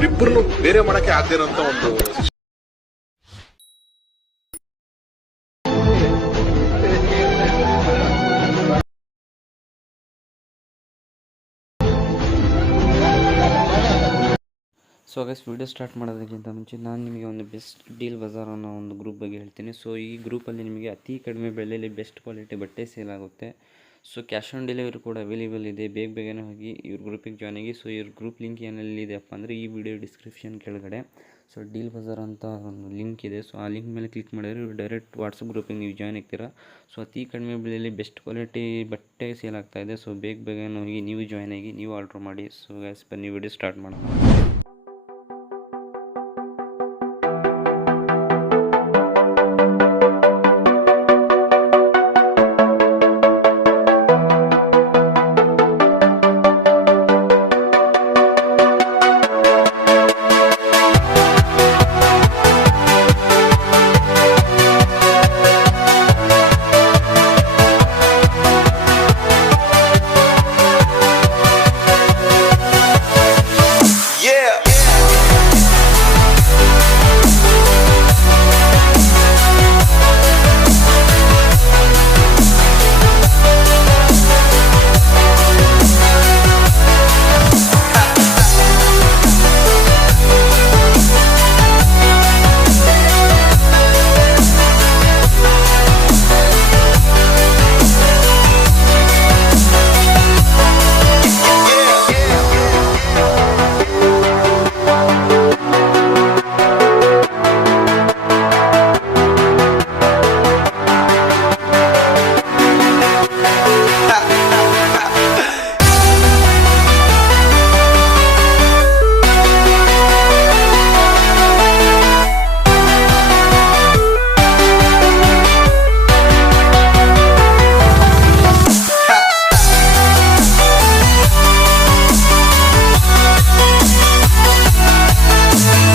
ಅವರಿಬ್ಬರನ್ನು ಬೇರೆ ಮಾಡಕ್ಕೆ ಆಗದೆ ಇರೋಂಥ ಒಂದು ಸೊ ಗೈಸ್ ವಿಡಿಯೋ ಸ್ಟಾರ್ಟ್ ಮಾಡೋದಕ್ಕಿಂತ ಮುಂಚೆ ನಾನು ನಿಮಗೆ ಒಂದು ಬೆಸ್ಟ್ ಡೀಲ್ ಬಜಾರ್ ಅನ್ನೋ ಒಂದು ಗ್ರೂಪ್ ಬಗ್ಗೆ ಹೇಳ್ತೀನಿ. ಸೊ ಈ ಗ್ರೂಪಲ್ಲಿ ನಿಮಗೆ ಅತಿ ಕಡಿಮೆ ಬೆಲೆಯಲ್ಲಿ ಬೆಸ್ಟ್ ಕ್ವಾಲಿಟಿ ಬಟ್ಟೆ ಸೇಲ್ ಆಗುತ್ತೆ. ಸೊ ಕ್ಯಾಶ್ ಆನ್ ಡೆಲಿವರಿ ಕೂಡ ಅವೈಲೇಬಲ್ ಇದೆ. ಬೇಗನೆ ಹೋಗಿ ಇವ್ರ ಗ್ರೂಪಿಗೆ ಜಾಯ್ನ್ ಆಗಿ. ಸೊ ಇವ್ರ ಗ್ರೂಪ್ ಲಿಂಕ್ ಏನೆಲ್ಲಿದೆಯಪ್ಪ ಅಂದರೆ ಈ ವಿಡಿಯೋ ಡಿಸ್ಕ್ರಿಪ್ಷನ್ ಕೆಳಗಡೆ ಸೊ ಡೀಲ್ ಬಜಾರ್ ಅಂತ ಒಂದು ಲಿಂಕ್ ಇದೆ. ಸೊ ಆ ಲಿಂಕ್ ಮೇಲೆ ಕ್ಲಿಕ್ ಮಾಡಿದ್ರೆ ಡೈರೆಕ್ಟ್ ವಾಟ್ಸಪ್ ಗ್ರೂಪಿಗೆ ನೀವು ಜಾಯ್ನ್ ಆಗ್ತೀರಾ. ಸೊ ಅತಿ ಕಡಿಮೆ ಬೆಲೆಯಲ್ಲಿ ಬೆಸ್ಟ್ ಕ್ವಾಲಿಟಿ ಬಟ್ಟೆ ಸೇಲ್ ಆಗ್ತಾಯಿದೆ. ಸೊ ಬೇಗನೆ ಹೋಗಿ ನೀವು ಜಾಯ್ನ್ ಆಗಿ ನೀವು ಆರ್ಡ್ರ್ ಮಾಡಿ. ಸೊ ಗೈಸ್ ಬನ್ನಿ ವಿಡಿಯೋ ಸ್ಟಾರ್ಟ್ ಮಾಡೋಣ.